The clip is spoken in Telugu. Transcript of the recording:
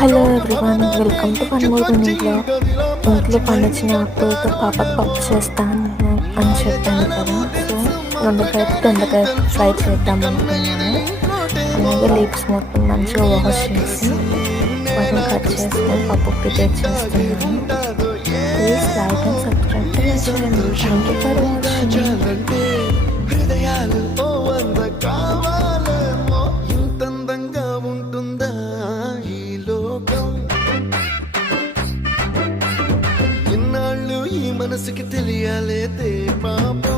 Hello everyone, welcome to one more ఇంట్లో. ఇంట్లో పండించిన ఆకులతో పాపకు పప్పు చేస్తాను అని చెప్పాను కదా. సో దొండకాయ ఫ్రై చేద్దాం అనుకున్నాను. అలాగే లీవ్స్ మొత్తం మంచిగా వాష్ చేసి వాటిని కట్ చేసుకొని పప్పు ప్రిపేర్ చేస్తున్నాను. Please like and subscribe to my channel. Thank you for watching. మనసుకి తెలియాలేదే పాపం.